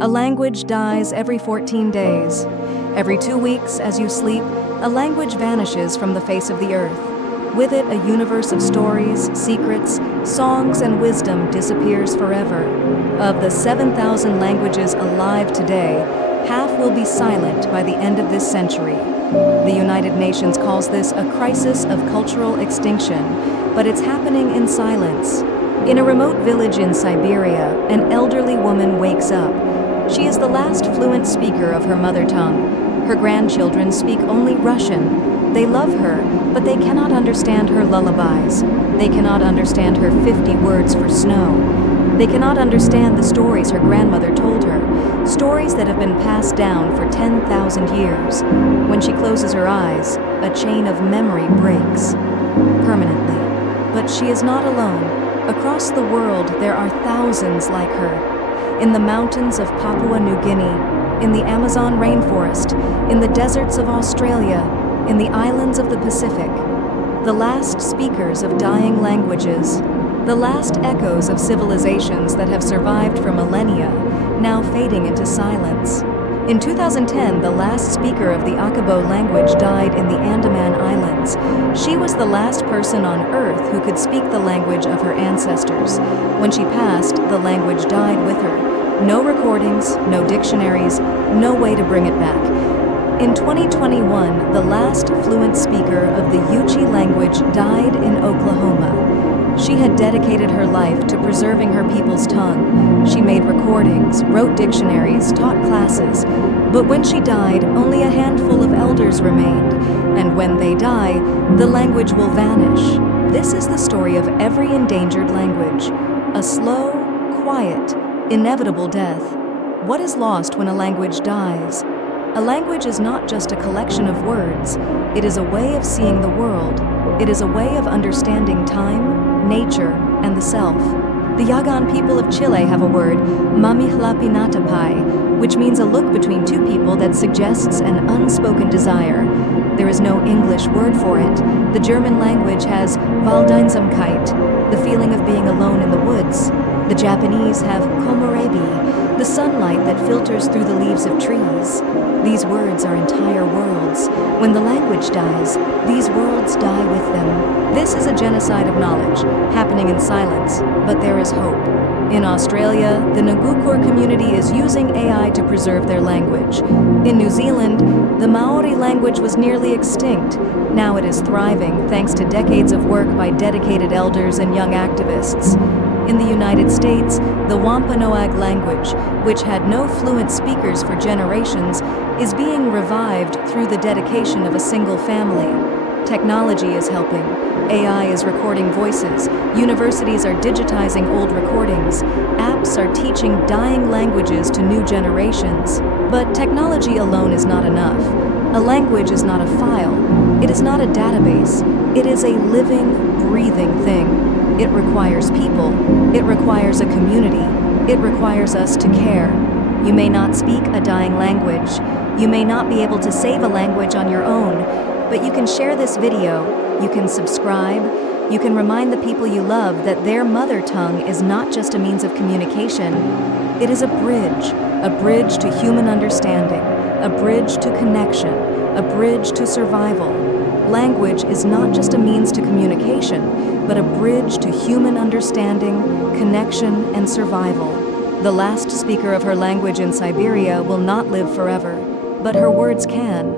A language dies every 14 days. Every 2 weeks, as you sleep, a language vanishes from the face of the earth. With it, a universe of stories, secrets, songs, and wisdom disappears forever. Of the 7,000 languages alive today, half will be silent by the end of this century. The United Nations calls this a crisis of cultural extinction, but it's happening in silence. In a remote village in Siberia, an elderly woman wakes up. She is the last fluent speaker of her mother tongue. Her grandchildren speak only Russian. They love her, but they cannot understand her lullabies. They cannot understand her 50 words for snow. They cannot understand the stories her grandmother told her, stories that have been passed down for 10,000 years. When she closes her eyes, a chain of memory breaks, permanently. But she is not alone. Across the world, there are thousands like her. In the mountains of Papua New Guinea, in the Amazon rainforest, in the deserts of Australia, in the islands of the Pacific. The last speakers of dying languages, the last echoes of civilizations that have survived for millennia, now fading into silence. In 2010, the last speaker of the Akabo language died in the Andaman Islands. She was the last person on Earth who could speak the language of her ancestors. When she passed, the language died with her. No recordings, no dictionaries, no way to bring it back. In 2021, the last fluent speaker of the Yuchi language died in Oklahoma. She had dedicated her life to preserving her people's tongue. She made recordings, wrote dictionaries, taught classes. But when she died, only a handful of elders remained. And when they die, the language will vanish. This is the story of every endangered language. A slow, quiet, inevitable death. What is lost when a language dies? A language is not just a collection of words. It is a way of seeing the world. It is a way of understanding time, nature, and the self. The Yagan people of Chile have a word, mamihlapinatapai, which means a look between two people that suggests an unspoken desire. There is no English word for it. The German language has Waldeinsamkeit, the feeling of being alone in the woods. The Japanese have komorebi, the sunlight that filters through the leaves of trees. These words are entire worlds. When the language dies, these worlds die with them. This is a genocide of knowledge, happening in silence, but there is hope. In Australia, the Ngukor community is using AI to preserve their language. In New Zealand, the Maori language was nearly extinct. Now it is thriving thanks to decades of work by dedicated elders and young activists. In the United States, the Wampanoag language, which had no fluent speakers for generations, is being revived through the dedication of a single family. Technology is helping. AI is recording voices. Universities are digitizing old recordings. Apps are teaching dying languages to new generations. But technology alone is not enough. A language is not a file. It is not a database. It is a living, breathing thing. It requires people. It requires a community. It requires us to care. You may not speak a dying language. You may not be able to save a language on your own, but you can share this video. You can subscribe. You can remind the people you love that their mother tongue is not just a means of communication. It is a bridge to human understanding, a bridge to connection, a bridge to survival. Language is not just a means to communication, but a bridge to human understanding, connection, and survival. The last speaker of her language in Siberia will not live forever, but her words can.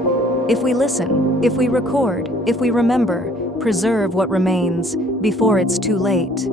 If we listen, if we record, if we remember, preserve what remains before it's too late.